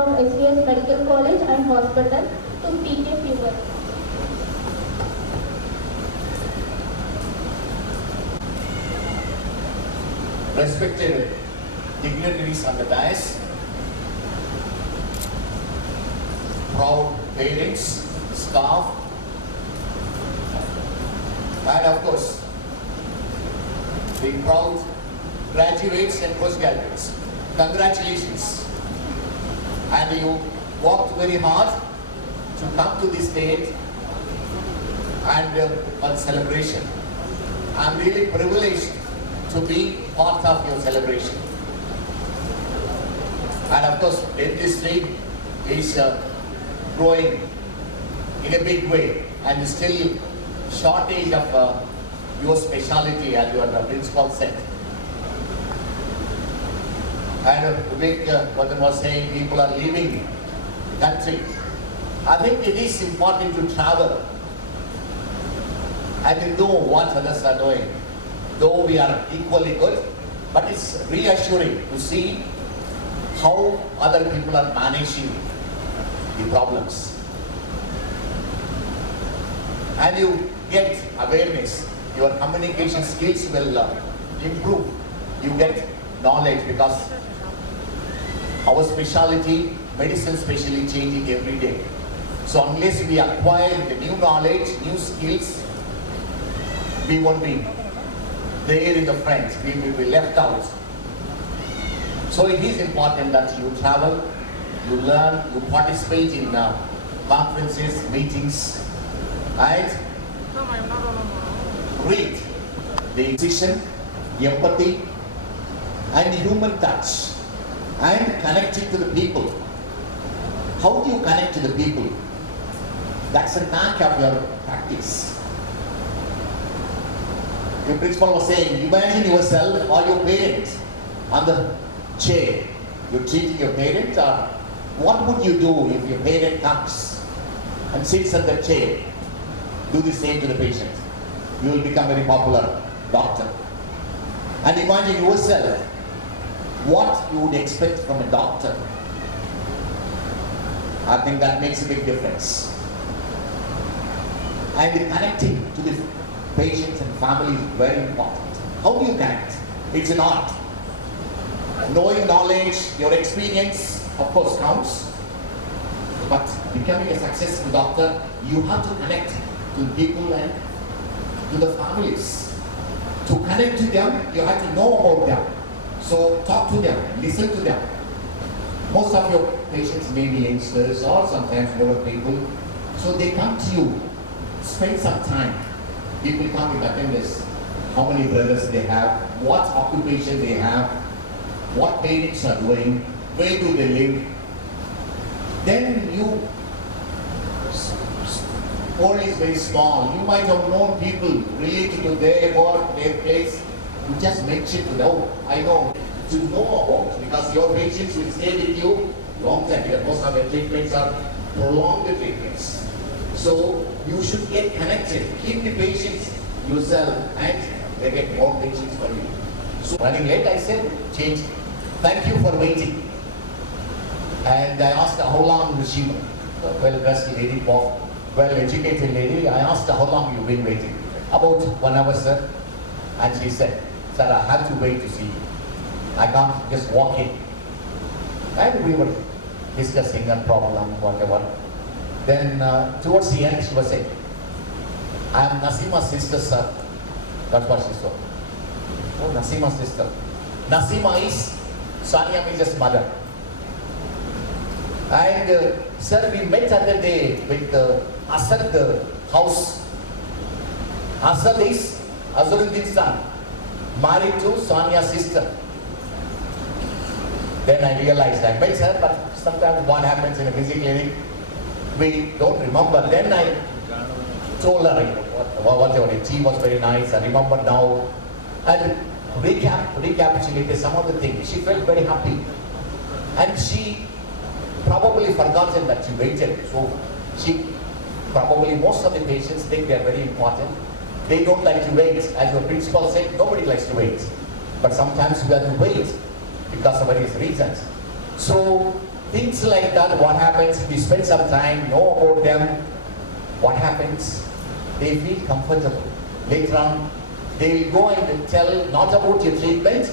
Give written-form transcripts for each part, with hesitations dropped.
of SVS Medical College and Hospital, to speak a few words. Respected dignitaries on the dais, proud parents, staff, and of course, the proud graduates and postgraduates. Congratulations. And you worked very hard to come to this date and for celebration. I'm really privileged to be part of your celebration. And of course, dentistry is growing in a big way, and still shortage of your specialty, as your principal said. And Vivek was saying people are leaving the country. I think it is important to travel and to know what others are doing. Though we are equally good, but it's reassuring to see how other people are managing the problems. And you get awareness, your communication skills will improve. You get knowledge because our specialty, medicine specialty, changing every day. So unless we acquire the new knowledge, new skills, we won't be there in the front, we will be left out. So it is important that you travel, you learn, you participate in conferences, meetings, and read the decision, empathy, and human touch, and connecting to the people. How do you connect to the people? That's a knack of your practice. The principal was saying, imagine yourself or your parent on the chair. You're treating your parent, or what would you do if your parent comes and sits on the chair? Do the same to the patient. You will become a very popular doctor. And imagine yourself what you would expect from a doctor. I think that makes a big difference. And connecting to the patients and family is very important. How do you connect? It's an art. Knowing knowledge, your experience, of course, counts. But becoming a successful doctor, you have to connect to people and to the families. To connect to them, you have to know about them. So talk to them, listen to them. Most of your patients may be youngsters or sometimes older people. So they come to you, spend some time. People come with attendance, how many brothers they have, what occupation they have, what parents are doing, where do they live. Then you, world is very small. You might have known people related to their work, their place. You just mention to them, oh, I know, to know about, because your patients will stay with you long time. Because most of their treatments are prolonged treatments. So you should get connected. Keep the patients yourself and they get more patients for you. So running late, I said, change. Thank you for waiting. And I asked her how long was she, well-dressed lady, well-educated lady. I asked her how long you've been waiting. About 1 hour, sir. And she said, sir, I have to wait to see you. I can't just walk in. And we were discussing a problem, whatever. Then towards the end, she was saying, I am Nasima's sister, sir. That's what she said. Oh, Nasima's sister. Nasima is Sania Mirza's mother. And sir, we met other day with Asad house. Asad is Azaruddin's son, married to Sania's sister. Then I realized I met her, but sometimes what happens in a busy clinic, we don't remember. Then I told her whatever, tea was very nice, I remember now. And recapitulated some of the things. She felt very happy. And she probably forgotten that she waited. So she probably, most of the patients think they are very important. They don't like to wait. As your principal said, nobody likes to wait. But sometimes we have to wait because of various reasons. So things like that, what happens, we spend some time, know about them, what happens? They feel comfortable. Later on, they will go and tell not about your treatment.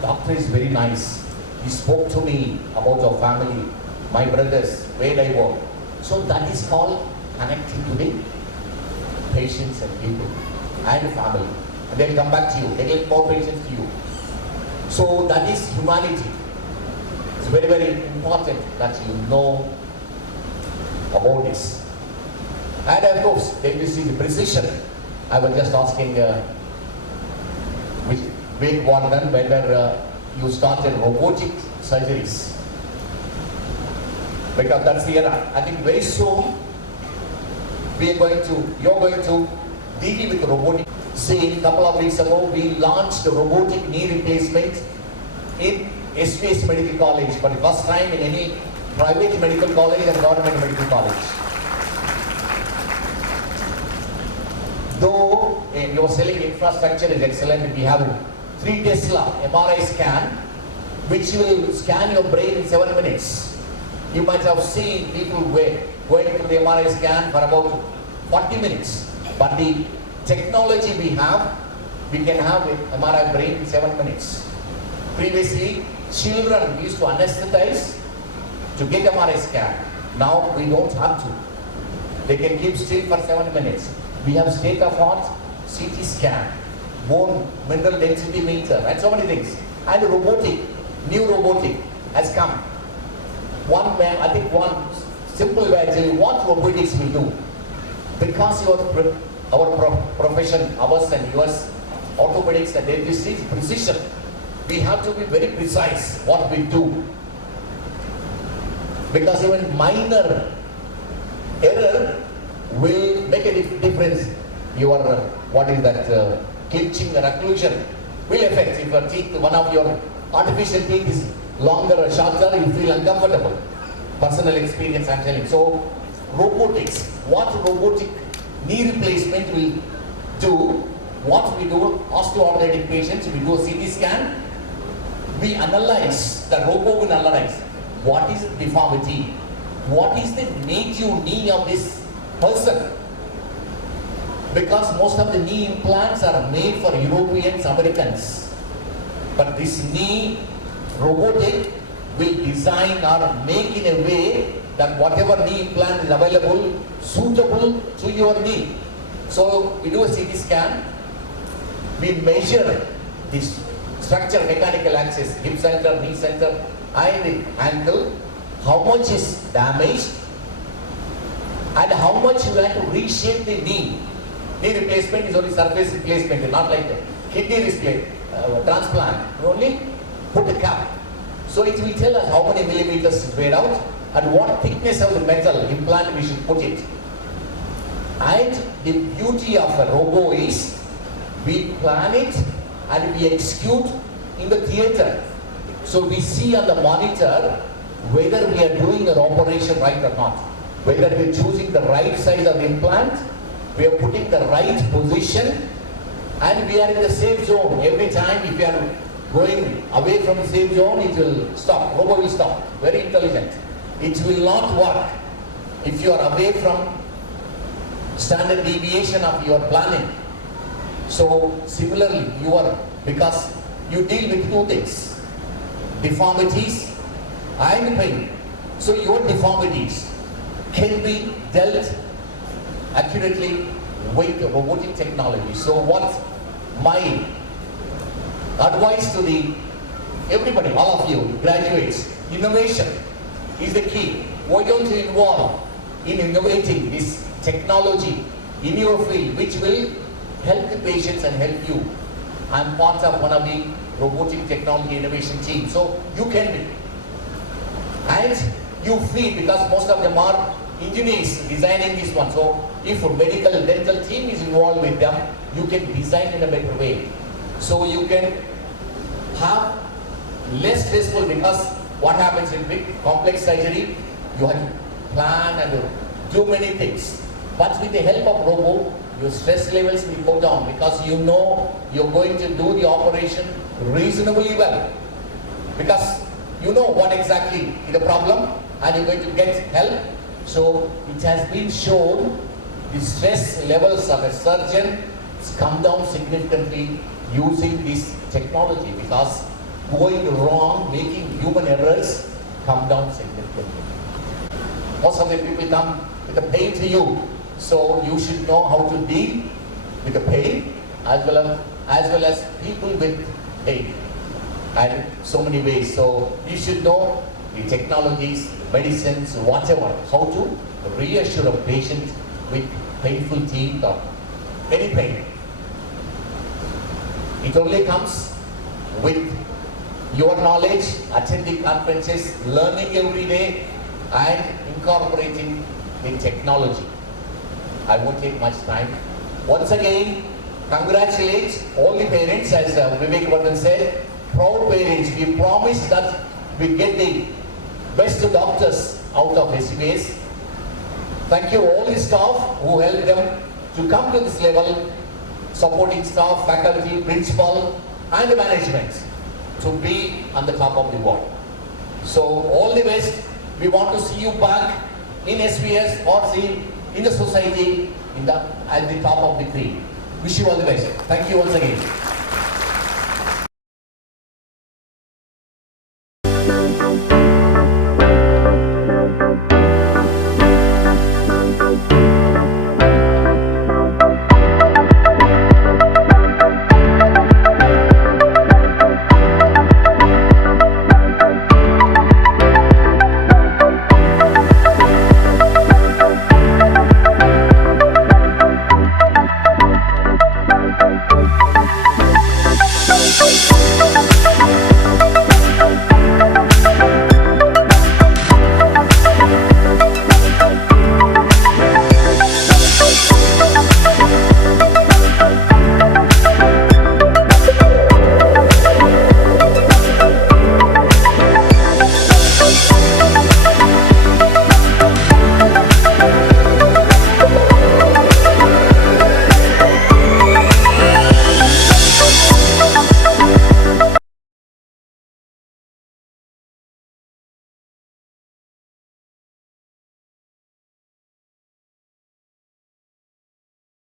Doctor is very nice. He spoke to me about your family, my brothers, where I work. So that is called connecting to the patients and people and family. And they will come back to you. They get more patients to you. So that is humanity. It's very, very important that you know about this. And of course, then you see the precision. I was just asking Vivek Warden whether you started robotic surgeries. Because that's the era. I think very soon you're going to deal with robotic. See, a couple of weeks ago, we launched the robotic knee replacement in SVS Medical College for the first time in any private medical college and government medical college. Though your selling infrastructure is excellent, we have 3 Tesla MRI scan, which will scan your brain in 7 minutes. You might have seen people going through the MRI scan for about 40 minutes. But the technology we have, we can have the MRI brain in 7 minutes. Previously, children used to anesthetize to get MRI scan. Now we don't have to. They can keep still for 7 minutes. We have state-of-art CT scan, bone mineral density meter, and so many things. And robotic, new robotic has come. One simple way to tell you what robotics will do. Because our profession, ours and yours, orthopedics and dentistry is precision. We have to be very precise what we do. Because even minor error will make a difference. Your, clinching or occlusion will affect. If your teeth, one of your artificial teeth is longer or shorter, you feel uncomfortable. Personal experience I'm telling. So, robotics, what robotic knee replacement will do, what we do, osteoarthritic patients, we do a CT scan, we analyze, the robot will analyze what is the deformity, what is the native knee of this person. Because most of the knee implants are made for Europeans, Americans. But this knee robotic will design or make in a way that whatever knee implant is available, suitable to your knee. So we do a CT scan, we measure this structure, mechanical axis, hip center, knee center, and the ankle, how much is damaged, and how much you have to reshape the knee. Knee replacement is only surface replacement, not like a kidney transplant. You only put a cap. So it will tell us how many millimeters is weighed out and what thickness of the metal implant we should put it. And the beauty of a robo is we plan it and we execute in the theater. So we see on the monitor whether we are doing an operation right or not. Whether we are choosing the right size of the implant, we are putting the right position, and we are in the safe zone. Every time if you are going away from the safe zone, it will stop. Robo will stop. Very intelligent. It will not work if you are away from standard deviation of your planning. So similarly, because you deal with 2 things, deformities and pain. So your deformities can be dealt accurately with robotic technology. So what my advice to everybody, all of you, graduates, innovation is the key. Why don't you involve in innovating this technology in your field, which will help the patients and help you. I'm part of one of the robotic technology innovation team, so you can be. And you feel, because most of them are engineers designing this one, so if a medical dental team is involved with them, you can design in a better way. So you can have less stressful, because what happens in big complex surgery, you have to plan and do many things. But with the help of robo, your stress levels will go down, because you know you're going to do the operation reasonably well. Because you know what exactly is the problem, and you're going to get help. So it has been shown the stress levels of a surgeon come down significantly using this technology, because going wrong, making human errors come down significantly. Most of the people come with the pain to you, so you should know how to deal with the pain as well as people with pain, and so many ways. So you should know the technologies, medicines, whatever, how to reassure a patient with painful teeth or any pain. It only comes with your knowledge, attending conferences, learning every day, and incorporating the technology. I won't take much time. Once again, congratulate all the parents, as Vivek Vardhan said, proud parents. We promise that we get the best doctors out of SBS. Thank you all the staff who helped them to come to this level, supporting staff, faculty, principal, and the management to be on the top of the world. So all the best. We want to see you back in SBS or see in the society at the top of the tree. Wish you all the best. Thank you once again.